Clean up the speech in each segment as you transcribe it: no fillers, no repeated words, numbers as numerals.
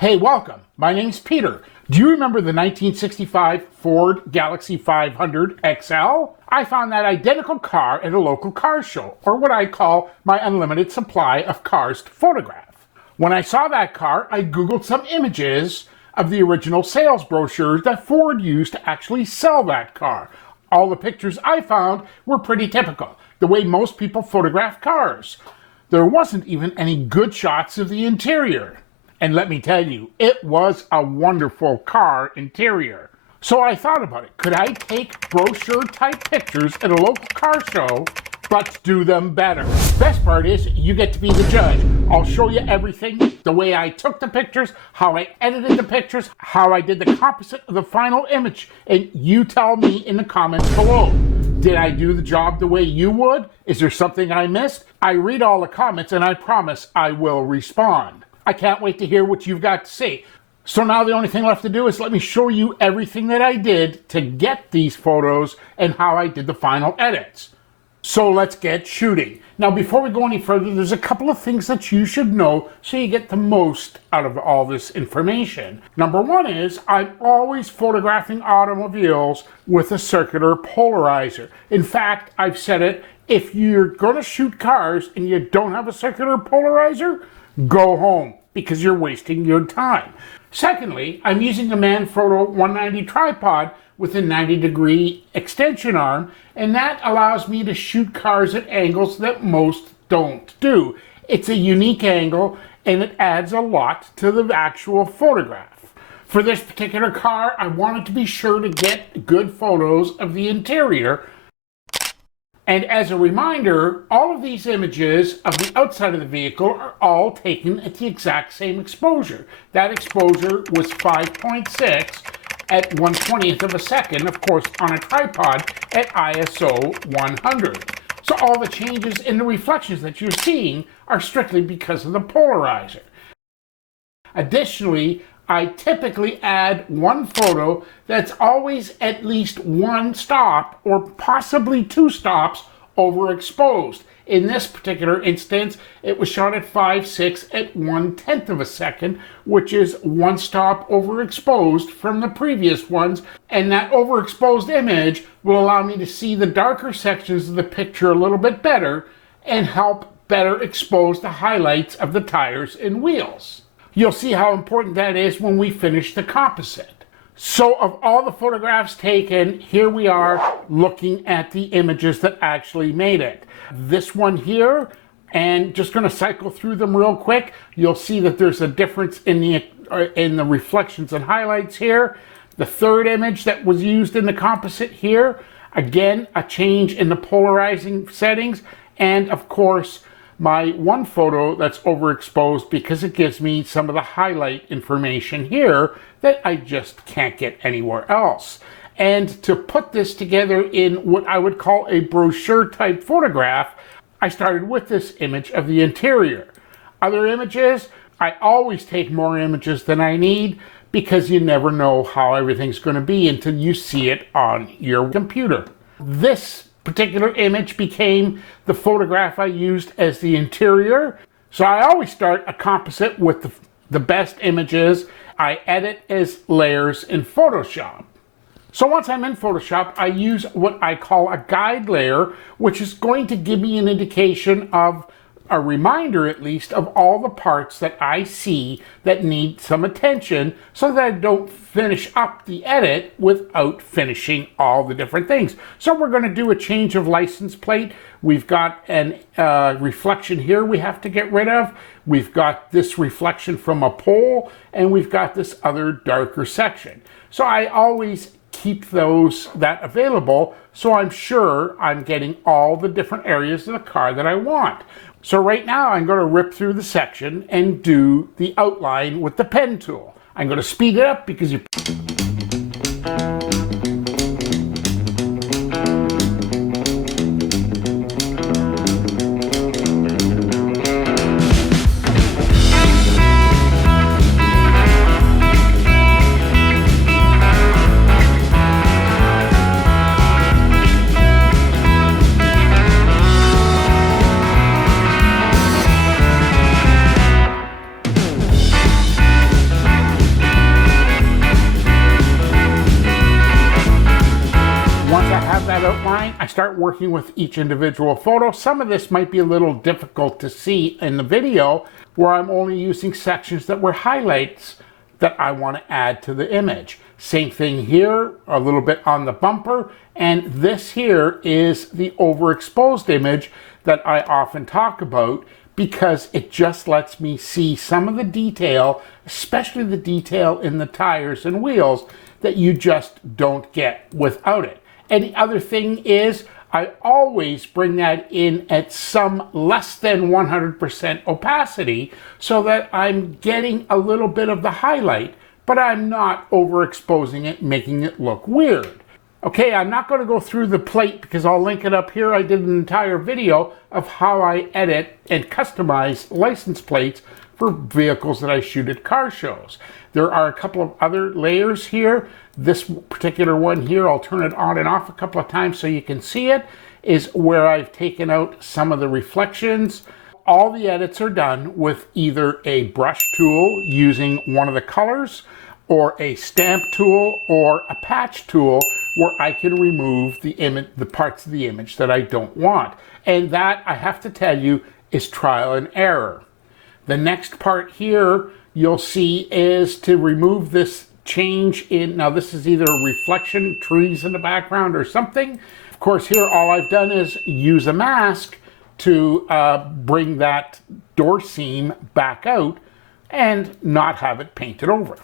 Hey, welcome. My name's Peter. Do you remember the 1965 Ford Galaxie 500 XL? I found that identical car at a local car show, or what I call my unlimited supply of cars to photograph. When I saw that car, I Googled some images of the original sales brochures that Ford used to actually sell that car. All the pictures I found were pretty typical, the way most people photograph cars. There wasn't even any good shots of the interior. And let me tell you, it was a wonderful car interior. So I thought about it. Could I take brochure type pictures at a local car show, but do them better? Best part is you get to be the judge. I'll show you everything, the way I took the pictures, how I edited the pictures, how I did the composite of the final image, and you tell me in the comments below. Did I do the job the way you would? Is there something I missed? I read all the comments and I promise I will respond. I can't wait to hear what you've got to say. So now the only thing left to do is let me show you everything that I did to get these photos and how I did the final edits. So let's get shooting. Now before we go any further, there's a couple of things that you should know so you get the most out of all this information. Number one is I'm always photographing automobiles with a circular polarizer. In fact, I've said it, if you're going to shoot cars and you don't have a circular polarizer, go home because you're wasting your time. Secondly, I'm using a Manfrotto 190 tripod with a 90-degree extension arm, and that allows me to shoot cars at angles that most don't do. It's a unique angle and it adds a lot to the actual photograph. For this particular car, I wanted to be sure to get good photos of the interior. And as a reminder, all of these images of the outside of the vehicle are all taken at the exact same exposure. That exposure was 5.6 at 1/20th of a second, of course, on a tripod at ISO 100. So all the changes in the reflections that you're seeing are strictly because of the polarizer. Additionally, I typically add one photo that's always at least one stop or possibly two stops overexposed. In this particular instance, it was shot at 5.6 at 1/10 of a second, which is one stop overexposed from the previous ones. And that overexposed image will allow me to see the darker sections of the picture a little bit better and help better expose the highlights of the tires and wheels. You'll see how important that is when we finish the composite. So of all the photographs taken, here we are looking at the images that actually made it. This one here, and just going to cycle through them real quick. You'll see that there's a difference in the reflections and highlights here. The third image that was used in the composite here, again, a change in the polarizing settings, and of course, my one photo that's overexposed because it gives me some of the highlight information here that I just can't get anywhere else. And to put this together in what I would call a brochure type photograph, I started with this image of the interior. Other images, I always take more images than I need because you never know how everything's going to be until you see it on your computer. This particular image became the photograph I used as the interior. So I always start a composite with the best images. I edit as layers in Photoshop. So once I'm in Photoshop, I use what I call a guide layer, which is going to give me an indication of a reminder, at least, of all the parts that I see that need some attention so that I don't finish up the edit without finishing all the different things. So we're going to do a change of license plate. We've got an reflection here we have to get rid of. We've got this reflection from a pole, and we've got this other darker section. So I always keep that available so I'm sure I'm getting all the different areas of the car that I want. So right now I'm going to rip through the section and do the outline with the pen tool. I'm going to speed it up because you start working with each individual photo. Some of this might be a little difficult to see in the video where I'm only using sections that were highlights that I want to add to the image. Same thing here, a little bit on the bumper, and this here is the overexposed image that I often talk about because it just lets me see some of the detail, especially the detail in the tires and wheels, that you just don't get without it. And the other thing is, I always bring that in at some less than 100% opacity so that I'm getting a little bit of the highlight, but I'm not overexposing it, making it look weird. Okay, I'm not going to go through the plate because I'll link it up here. I did an entire video of how I edit and customize license plates for vehicles that I shoot at car shows. There are a couple of other layers here. This particular one here, I'll turn it on and off a couple of times so you can see it, is where I've taken out some of the reflections. All the edits are done with either a brush tool using one of the colors, or a stamp tool, or a patch tool where I can remove the image, the parts of the image that I don't want. And that, I have to tell you, is trial and error. The next part here you'll see is to remove this change in, now this is either a reflection, trees in the background or something. Of course here all I've done is use a mask to bring that door seam back out and not have it painted over.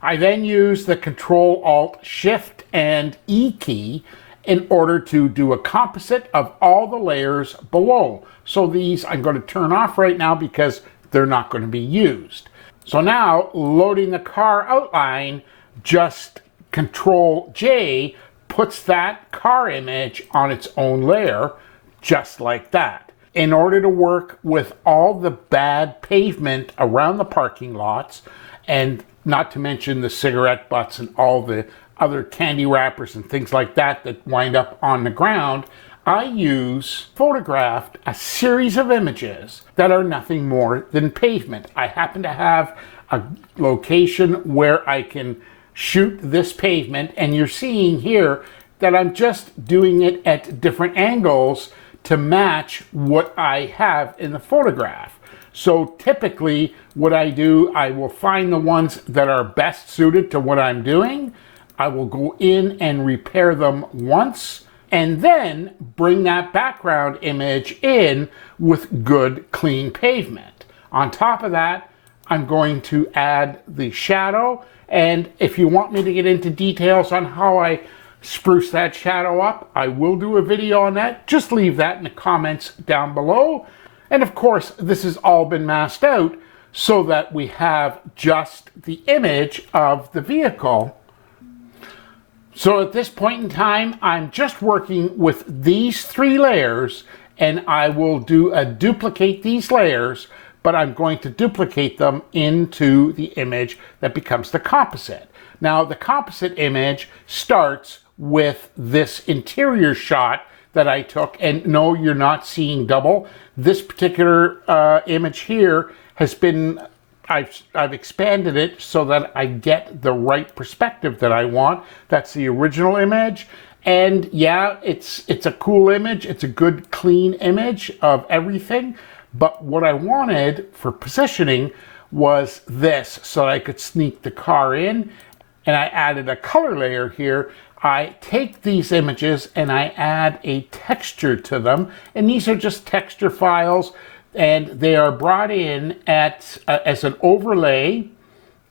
I then use the Control Alt Shift and E key in order to do a composite of all the layers below. So these I'm going to turn off right now because they're not going to be used. So now, loading the car outline, just Control J puts that car image on its own layer, just like that. In order to work with all the bad pavement around the parking lots, and not to mention the cigarette butts and all the other candy wrappers and things like that that wind up on the ground, I photographed a series of images that are nothing more than pavement. I happen to have a location where I can shoot this pavement, and you're seeing here that I'm just doing it at different angles to match what I have in the photograph. So typically what I do, I will find the ones that are best suited to what I'm doing. I will go in and repair them once, and then bring that background image in with good, clean pavement. On top of that, I'm going to add the shadow, and if you want me to get into details on how I spruce that shadow up, I will do a video on that. Just leave that in the comments down below. And of course, this has all been masked out so that we have just the image of the vehicle. So at this point in time, I'm just working with these three layers, and I will duplicate these layers, but I'm going to duplicate them into the image that becomes the composite. Now, the composite image starts with this interior shot that I took, and no, you're not seeing double. This particular image here has been, I've expanded it so that I get the right perspective that I want. That's the original image. And yeah, it's a cool image. It's a good, clean image of everything. But what I wanted for positioning was this, so that I could sneak the car in. And I added a color layer here. I take these images and I add a texture to them. And these are just texture files, and they are brought in as an overlay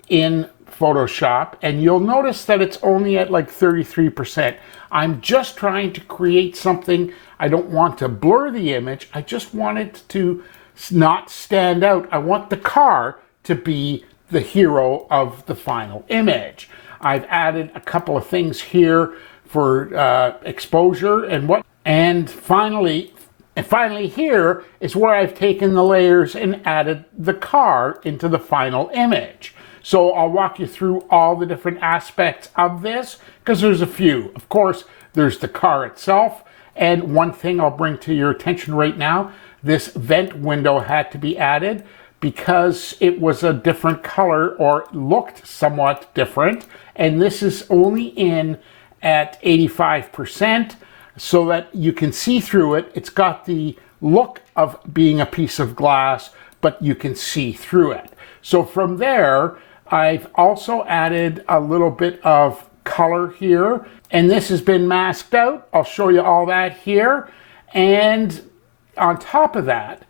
in Photoshop. And you'll notice that it's only at like 33%. I'm just trying to create something. I don't want to blur the image. I just want it to not stand out. I want the car to be the hero of the final image. I've added a couple of things here for exposure and what. And finally here is where I've taken the layers and added the car into the final image. So I'll walk you through all the different aspects of this, because there's a few. Of course, there's the car itself. And one thing I'll bring to your attention right now, this vent window had to be added because it was a different color, or looked somewhat different. And this is only in at 85%. so that you can see through it. It's got the look of being a piece of glass, but you can see through it. So from there, I've also added a little bit of color here, and this has been masked out. I'll show you all that here. And on top of that,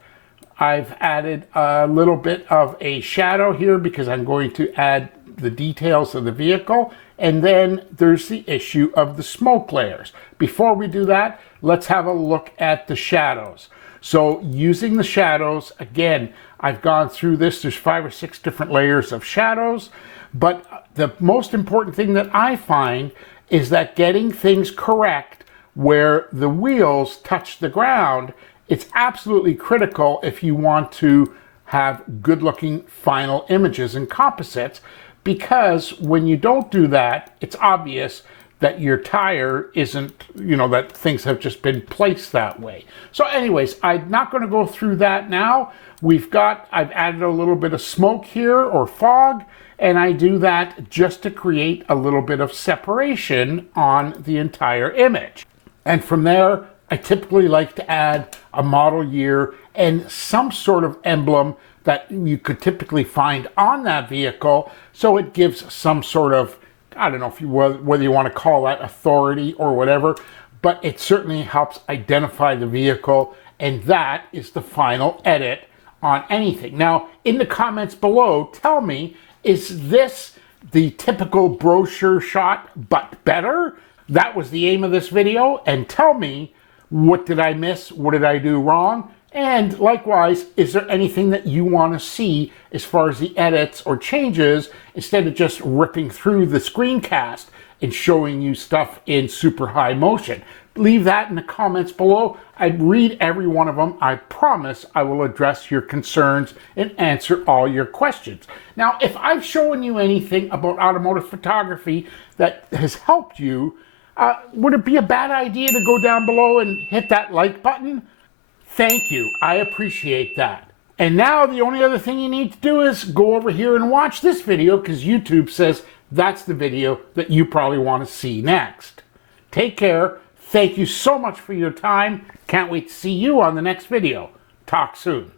I've added a little bit of a shadow here because I'm going to add the details of the vehicle. And then there's the issue of the smoke layers. Before we do that, let's have a look at the shadows. So using the shadows, again, I've gone through this. There's 5 or 6 different layers of shadows. But the most important thing that I find is that getting things correct where the wheels touch the ground, it's absolutely critical if you want to have good looking final images in composites, because when you don't do that, it's obvious that your tire isn't, that things have just been placed that way. So anyways, I'm not going to go through that now. I've added a little bit of smoke here or fog, and I do that just to create a little bit of separation on the entire image. And from there, I typically like to add a model year and some sort of emblem that you could typically find on that vehicle, so it gives some sort of, I don't know whether you want to call that authority or whatever, but it certainly helps identify the vehicle, and that is the final edit on anything. Now, in the comments below, tell me, is this the typical brochure shot but better? That was the aim of this video, and tell me, what did I miss? What did I do wrong? And likewise, is there anything that you want to see as far as the edits or changes, instead of just ripping through the screencast and showing you stuff in super high motion? Leave that in the comments below. I read every one of them. I promise I will address your concerns and answer all your questions. Now, if I've shown you anything about automotive photography that has helped you, would it be a bad idea to go down below and hit that like button? Thank you. I appreciate that. And now the only other thing you need to do is go over here and watch this video, because YouTube says that's the video that you probably want to see next. Take care. Thank you so much for your time. Can't wait to see you on the next video. Talk soon.